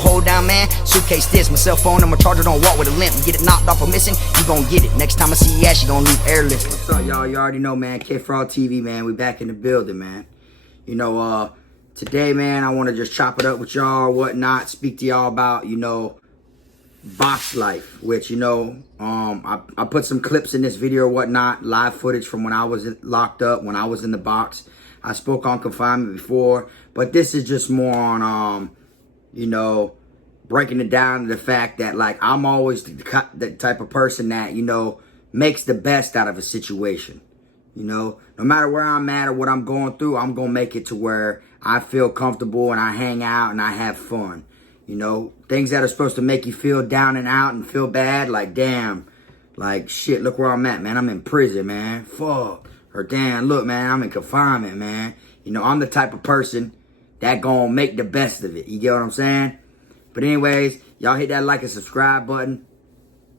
Hold down, man. Suitcase this, my cell phone and my charger don't walk with a limp. You get it knocked off or missing, you gon' get it. Next time I see your ass, you gon' leave airless. What's up, y'all? You already know, man. KFROG TV, man. We back in the building, man. You know, today, man, I want to just chop it up with y'all, whatnot. Speak to y'all about, you know, BoxLife, which, you know, I put some clips in this video, whatnot, live footage from when I was locked up, when I was in the box. I spoke on confinement before, but this is just more on, you know, breaking it down to the fact that, like, I'm always the type of person that, you know, makes the best out of a situation. You know, no matter where I'm at or what I'm going through, I'm going to make it to where I feel comfortable and I hang out and I have fun. You know, things that are supposed to make you feel down and out and feel bad, like, damn, like, shit, look where I'm at, man. I'm in prison, man. Fuck. Or, damn, look, man, I'm in confinement, man. You know, I'm the type of person that gonna make the best of it. You get what I'm saying? But anyways, y'all hit that like and subscribe button.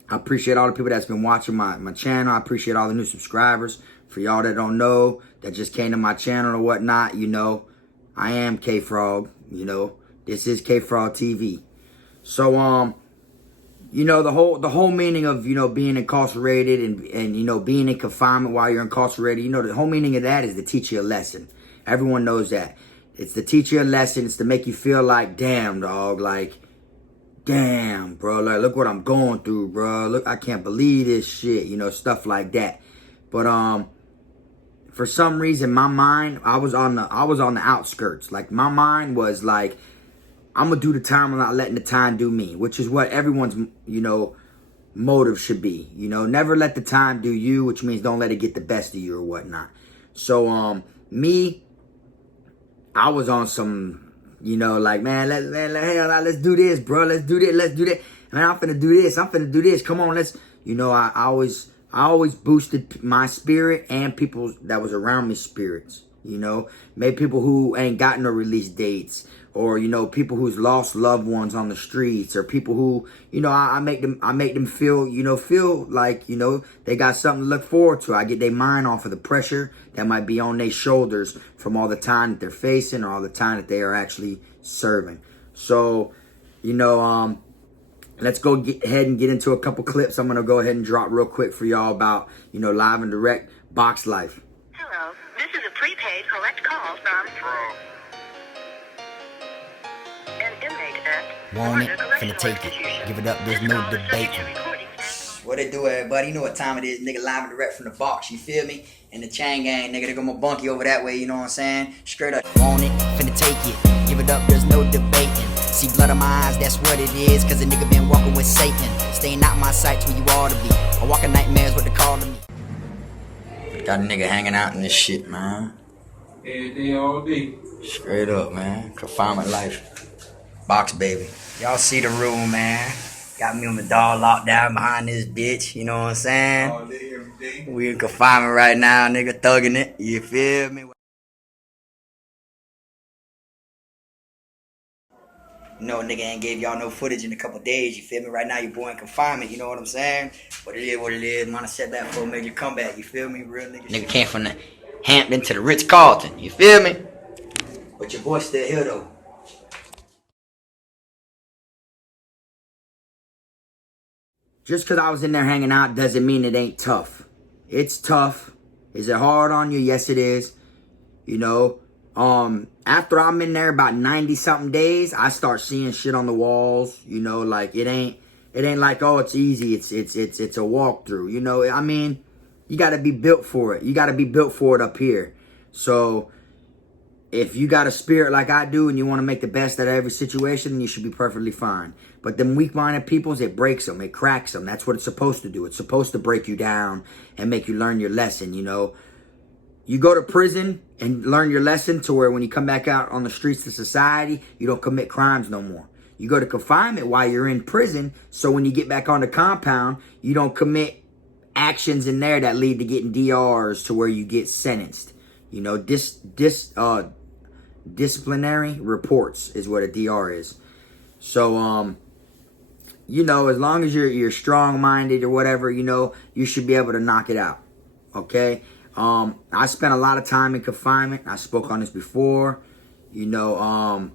I appreciate all the people that's been watching my channel. I appreciate all the new subscribers. For y'all that don't know, that just came to my channel or whatnot, you know, I am KFROG. You know, this is KFROG TV. So, you know, the whole meaning of, you know, being incarcerated and, you know, being in confinement while you're incarcerated, you know, the whole meaning of that is to teach you a lesson. Everyone knows that. It's to teach you a lesson. It's to make you feel like, damn, dog, like, damn, bro, like, look what I'm going through, bro. Look, I can't believe this shit, you know, stuff like that. But, for some reason, my mind, I was on the outskirts. Like, my mind was like, I'm gonna do the time. I'm not letting the time do me, which is what everyone's, you know, motive should be. You know, never let the time do you, which means don't let it get the best of you or whatnot. So, me, I was on some, you know, like, man, let's do this, bro. Let's do this. Let's do that. Man, I'm finna do this. I'm finna do this. Come on, let's, you know, I always boosted my spirit and people that was around me spirits, you know. Maybe people who ain't got no release dates, or, you know, people who's lost loved ones on the streets, or people who, you know, I make them feel, you know, feel like, you know, they got something to look forward to. I get their mind off of the pressure that might be on their shoulders from all the time that they're facing or all the time that they are actually serving. So, you know, let's go ahead and get into a couple clips. I'm going to go ahead and drop real quick for y'all about, you know, live and direct BoxLife. Hello, this is a prepaid collect call from an inmate at Want it, finna take it. Give it up, there's no debating. What it do, everybody? You know what time it is, nigga, live and direct from the box, you feel me? And the chain gang, nigga, they got my bunkie over that way, you know what I'm saying? Straight up. Want it, finna take it. Give it up, there's no debating. See blood in my eyes, that's what it is, cause a nigga been walking with Satan. Staying out my sights where you ought to be. I walk in nightmares with the call to me. Got a nigga hanging out in this shit, man. Every day, all day. Straight up, man. Confinement life. Box, baby. Y'all see the room, man. Got me on the dog locked down behind this bitch. You know what I'm saying? All day, every day. We in confinement right now, nigga. Thugging it. You feel me? No, nigga ain't gave y'all no footage in a couple days. You feel me? Right now, your boy in confinement. You know what I'm saying? But it is what it is. Man, I set that for a major comeback. You feel me? Real nigga. Nigga came from the Hampton to the Ritz-Carlton. You feel me? But your boy still here, though. Just because I was in there hanging out doesn't mean it ain't tough. It's tough. Is it hard on you? Yes, it is. You know, after I'm in there about 90-something days, I start seeing shit on the walls. You know, like it ain't like, oh, it's easy. It's a walkthrough. You know, I mean, you got to be built for it. You got to be built for it up here. So if you got a spirit like I do and you want to make the best out of every situation, then you should be perfectly fine. But them weak-minded peoples, it breaks them. It cracks them. That's what it's supposed to do. It's supposed to break you down and make you learn your lesson, you know. You go to prison and learn your lesson to where when you come back out on the streets of society, you don't commit crimes no more. You go to confinement while you're in prison, so when you get back on the compound, you don't commit actions in there that lead to getting DRs to where you get sentenced. You know, disciplinary reports is what a DR is. So, you know, as long as you're strong-minded or whatever, you know, you should be able to knock it out, okay? I spent a lot of time in confinement. I spoke on this before, you know,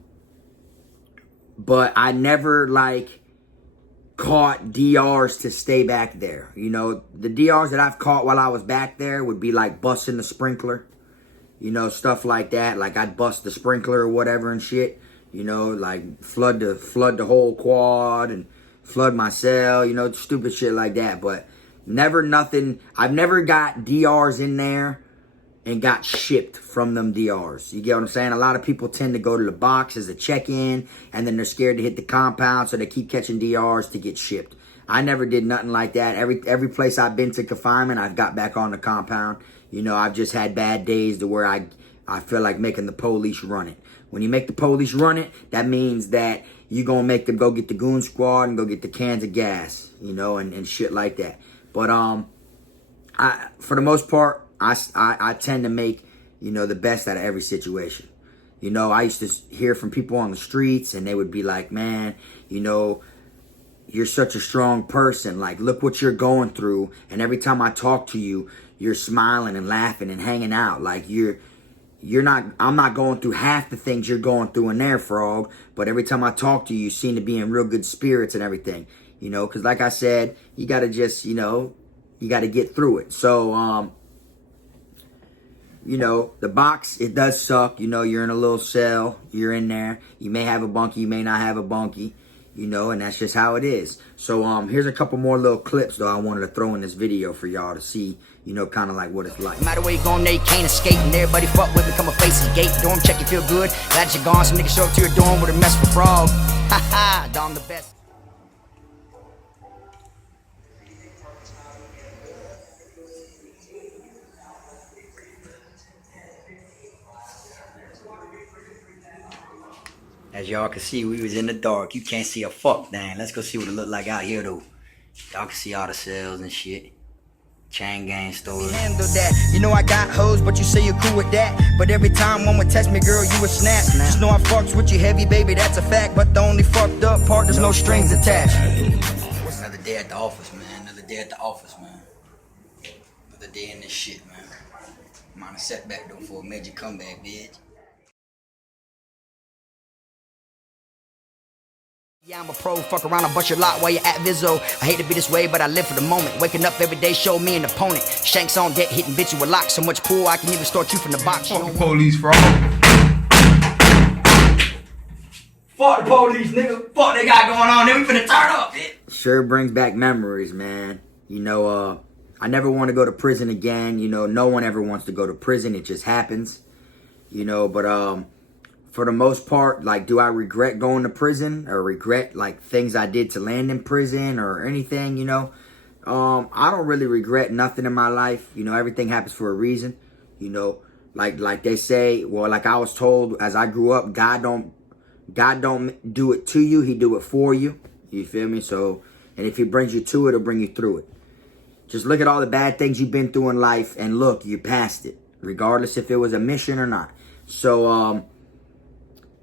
but I never like caught DRs to stay back there. You know, the DRs that I've caught while I was back there would be like busting the sprinkler, you know, stuff like that. Like I'd bust the sprinkler or whatever and shit, you know, like flood the whole quad and flood my cell, you know, stupid shit like that. But never nothing. I've never got DRs in there and got shipped from them DRs. You get what I'm saying? A lot of people tend to go to the box as a check-in, and then they're scared to hit the compound, so they keep catching DRs to get shipped. I never did nothing like that. Every place I've been to confinement, I've got back on the compound. You know, I've just had bad days to where I feel like making the police run it. When you make the police run it, that means that you're going to make them go get the goon squad and go get the cans of gas, you know, and shit like that. But for the most part, I tend to make, you know, the best out of every situation. You know, I used to hear from people on the streets, and they would be like, man, you know, you're such a strong person. Like, look what you're going through. And every time I talk to you, you're smiling and laughing and hanging out. Like, I'm not going through half the things you're going through in there, Frog. But every time I talk to you, you seem to be in real good spirits and everything. You know, because like I said, you got to just, you know, you got to get through it. So, you know, the box, it does suck. You know, you're in a little cell. You're in there. You may have a bunkie. You may not have a bunkie. You know, and that's just how it is. So, here's a couple more little clips, though, I wanted to throw in this video for y'all to see, you know, kind of like what it's like. No matter where you going, there you can't escape. And everybody fuck with, become a face of the gate. Dorm check, you feel good. Glad you're gone. Some niggas show up to your dorm with a mess for Frog. Ha ha, Dom the best. As y'all can see, we was in the dark. You can't see a fuck thing. Let's go see what it look like out here, though. Y'all can see all the cells and shit. Chain gang stores. Handle that. You know I got hoes, but you say you're cool with that. But every time one would text me, girl, you would snap. Just know I fucks with you heavy, baby, that's a fact. But the only fucked up part, there's no strings attached. Another day at the office, man. Another day at the office, man. Another day in this shit, man. I'm on a setback, though, for a major comeback, bitch. Yeah, I'm a pro, fuck around, I'll bust your lot while you're at Vizzo. I hate to be this way, but I live for the moment. Waking up every day, show me an opponent. Shanks on deck, hitting bitch with a lock. So much pool, I can even start you from the box. Fuck the police, Frog. Fuck the police, nigga. Fuck they got going on. Then we finna turn up, bitch. Sure brings back memories, man. You know, I never want to go to prison again. You know, no one ever wants to go to prison. It just happens. You know, but, for the most part, like, do I regret going to prison or regret, like, things I did to land in prison or anything, you know? I don't really regret nothing in my life. You know, everything happens for a reason, you know? Like they say, well, like I was told as I grew up, God don't do it to you, he do it for you. You feel me? So, and if he brings you to it, he'll bring you through it. Just look at all the bad things you've been through in life and look, you passed it, regardless if it was a mission or not. So,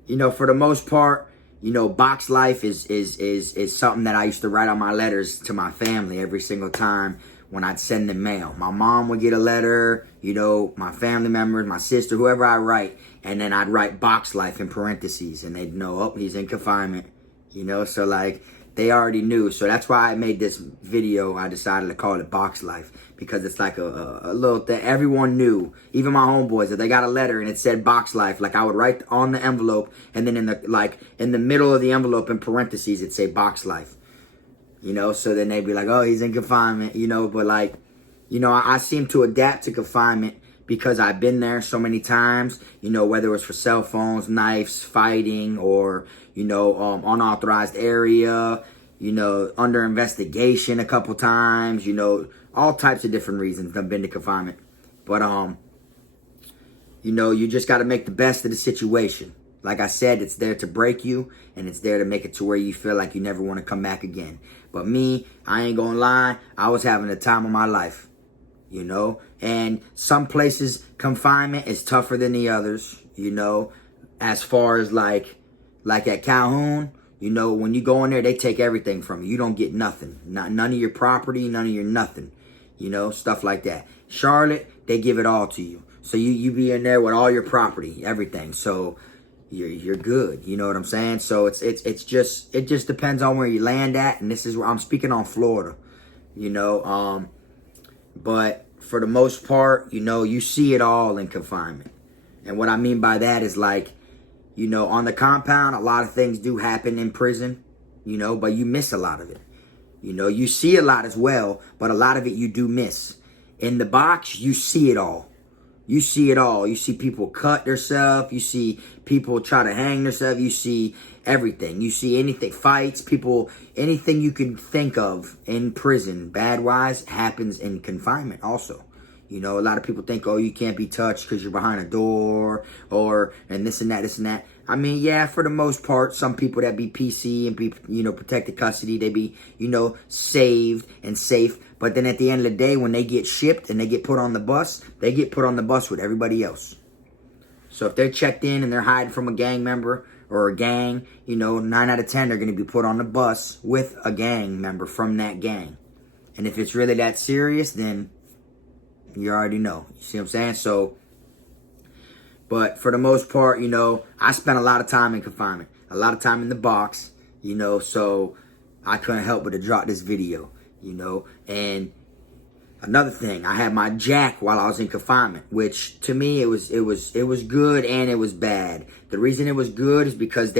you know, for the most part, you know, BoxLife is something that I used to write on my letters to my family every single time when I'd send them mail. My mom would get a letter, you know, my family members, my sister, whoever I write, and then I'd write BoxLife in parentheses, and they'd know, oh, he's in confinement, you know, so like, they already knew. So that's why I made this video. I decided to call it BoxLife because it's like a little thing. Everyone knew, even my homeboys, if they got a letter and it said BoxLife, like I would write on the envelope and then in the middle of the envelope in parentheses, it'd say BoxLife. You know, so then they'd be like, oh, he's in confinement, you know, but like, you know, I seem to adapt to confinement because I've been there so many times, you know, whether it was for cell phones, knives, fighting, or, you know, unauthorized area, you know, under investigation a couple times, you know, all types of different reasons I've been to confinement. But, you know, you just got to make the best of the situation. Like I said, it's there to break you, and it's there to make it to where you feel like you never want to come back again. But me, I ain't gonna lie, I was having the time of my life, you know? And some places, confinement is tougher than the others, you know? As far as like at Calhoun, you know, when you go in there, they take everything from you. You don't get nothing. None of your property, none of your nothing. You know, stuff like that. Charlotte, they give it all to you. So you be in there with all your property, everything. So, you're good. You know what I'm saying? So it just depends on where you land at, and this is where I'm speaking on Florida, you know. But for the most part, you know, you see it all in confinement. And what I mean by that is, like, you know, on the compound, a lot of things do happen in prison, you know, but you miss a lot of it. You know, you see a lot as well, but a lot of it you do miss. In the box, you see it all. You see it all. You see people cut themselves. You see people try to hang themselves. You see everything. You see anything, fights, people, anything you can think of in prison, bad-wise, happens in confinement also. You know, a lot of people think, oh, you can't be touched because you're behind a door, and this and that, this and that. I mean, yeah, for the most part, some people that be PC and be, you know, protected custody, they be, you know, saved and safe. But then at the end of the day, when they get shipped and they get put on the bus, they get put on the bus with everybody else. So if they're checked in and they're hiding from a gang member or a gang, you know, 9 out of 10, they're going to be put on the bus with a gang member from that gang. And if it's really that serious, then you already know. You see what I'm saying? So, but for the most part, you know, I spent a lot of time in confinement, a lot of time in the box, you know, so I couldn't help but to drop this video, you know. And another thing, I had my jack while I was in confinement, which to me, it was good and it was bad. The reason it was good is because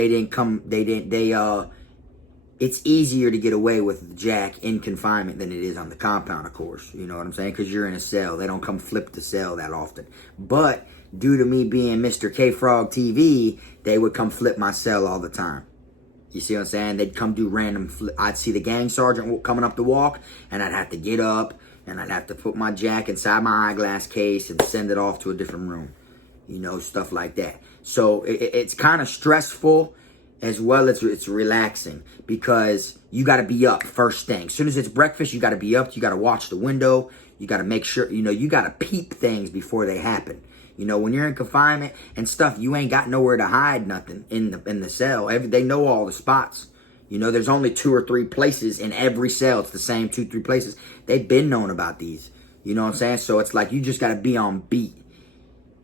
it's easier to get away with the jack in confinement than it is on the compound, of course. You know what I'm saying? Because you're in a cell. They don't come flip the cell that often. But due to me being Mr. KFROG TV, they would come flip my cell all the time. You see what I'm saying? They'd come do random flip. I'd see the gang sergeant coming up the walk, and I'd have to get up, and I'd have to put my jack inside my eyeglass case and send it off to a different room. You know, stuff like that. So it's kind of stressful, as well as it's relaxing, because you got to be up first thing. As soon as it's breakfast, you got to be up. You got to watch the window. You got to make sure, you know, you got to peep things before they happen. You know, when you're in confinement and stuff, you ain't got nowhere to hide nothing in the cell. They know all the spots. You know, there's only 2 or 3 places in every cell. It's the same 2, 3 places. They've been known about these. You know what I'm saying? So it's like you just got to be on beat.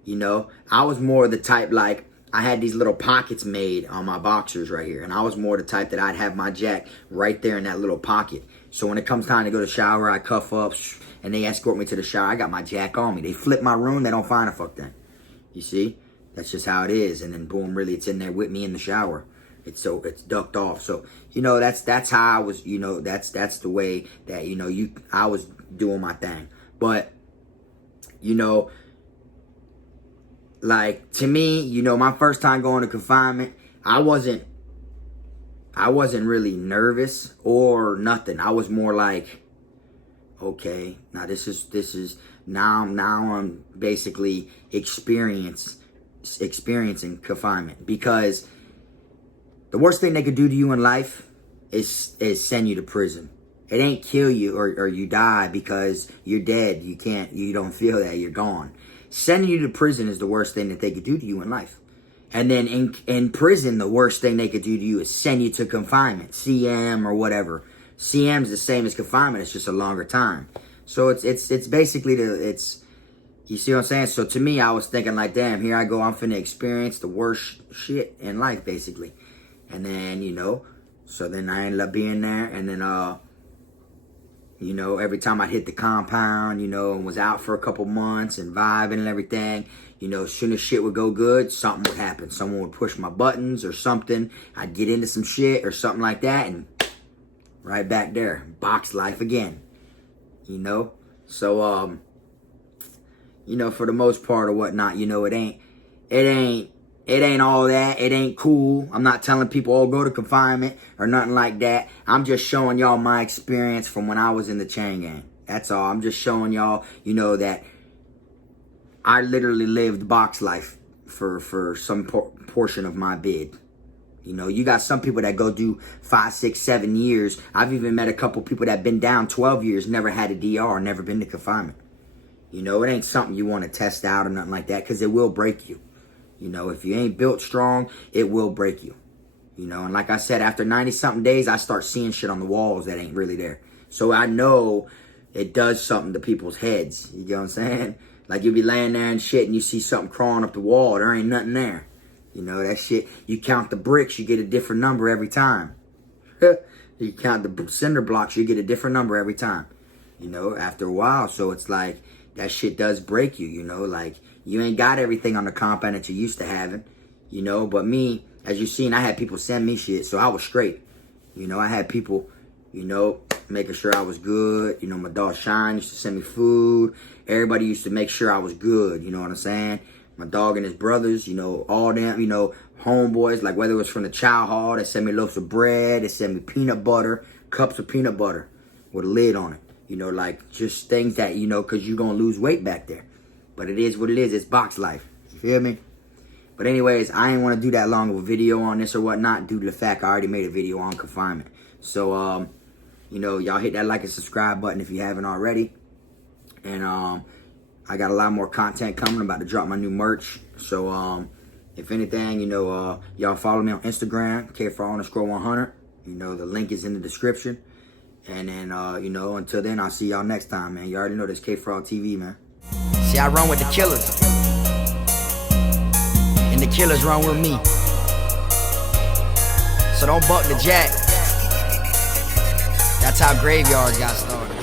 You know, I was more the type, like, I had these little pockets made on my boxers right here. And I was more the type that I'd have my jack right there in that little pocket. So when it comes time to go to the shower, I cuff up and they escort me to the shower. I got my jack on me. They flip my room. They don't find a fuck thing. You see? That's just how it is. And then boom, really it's in there with me in the shower. It's ducked off. So, you know, that's how I was, you know, that's the way that, you know, I was doing my thing. But, you know, like, to me, you know, my first time going to confinement, I wasn't really nervous or nothing. I was more like, okay, now this is now I'm basically experiencing confinement, because the worst thing they could do to you in life is send you to prison. It ain't kill you or you die because you're dead. You don't feel that, you're gone. Sending you to prison is the worst thing that they could do to you in life. And then in prison, the worst thing they could do to you is send you to confinement, CM or whatever. CM's the same as confinement. It's just a longer time. So it's basically you see what I'm saying? So to me, I was thinking like, damn, here I go. I'm finna experience the worst shit in life, basically. And then, you know, so then I ended up being there. And then, you know, every time I hit the compound, you know, and was out for a couple months and vibing and everything, you know, as soon as shit would go good, something would happen. Someone would push my buttons or something. I'd get into some shit or something like that, and right back there, box life again, you know? So, you know, for the most part or whatnot, you know, it ain't all that. It ain't cool. I'm not telling people, oh, go to confinement or nothing like that. I'm just showing y'all my experience from when I was in the chain gang. That's all. I'm just showing y'all, you know, that I literally lived box life for some portion of my bid. You know, you got some people that go do 5, 6, 7 years. I've even met a couple people that been down 12 years, never had a DR, never been to confinement. You know, it ain't something you want to test out or nothing like that, because it will break you. You know, if you ain't built strong, it will break you. You know, and like I said, after 90-something days, I start seeing shit on the walls that ain't really there. So I know it does something to people's heads. You know what I'm saying? Like, you'll be laying there and shit, and you see something crawling up the wall. There ain't nothing there. You know, that shit, you count the bricks, you get a different number every time. You count the cinder blocks, you get a different number every time. You know, after a while. So it's like, that shit does break you, you know. Like, you ain't got everything on the compound that you used to having, you know. But me, as you seen, I had people send me shit, so I was straight. You know, I had people, you know, making sure I was good. You know, my dog Shine used to send me food. Everybody used to make sure I was good, you know what I'm saying? My dog and his brothers, you know, all them, you know, homeboys, like whether it was from the chow hall, they sent me loaves of bread, they sent me peanut butter, cups of peanut butter with a lid on it. You know, like just things that, you know, because you're going to lose weight back there. But it is what it is. It's BoxLife. You feel me? But anyways, I ain't want to do that long of a video on this or whatnot due to the fact I already made a video on confinement. So, you know, y'all hit that like and subscribe button if you haven't already. And I got a lot more content coming. I'm about to drop my new merch. So, if anything, you know, y'all follow me on Instagram, KFROG_100. You know, the link is in the description. And then, you know, until then, I'll see y'all next time, man. You already know this KFROG TV, man. See, I run with the killers, and the killers run with me. So don't buck the jack. That's how graveyards got started.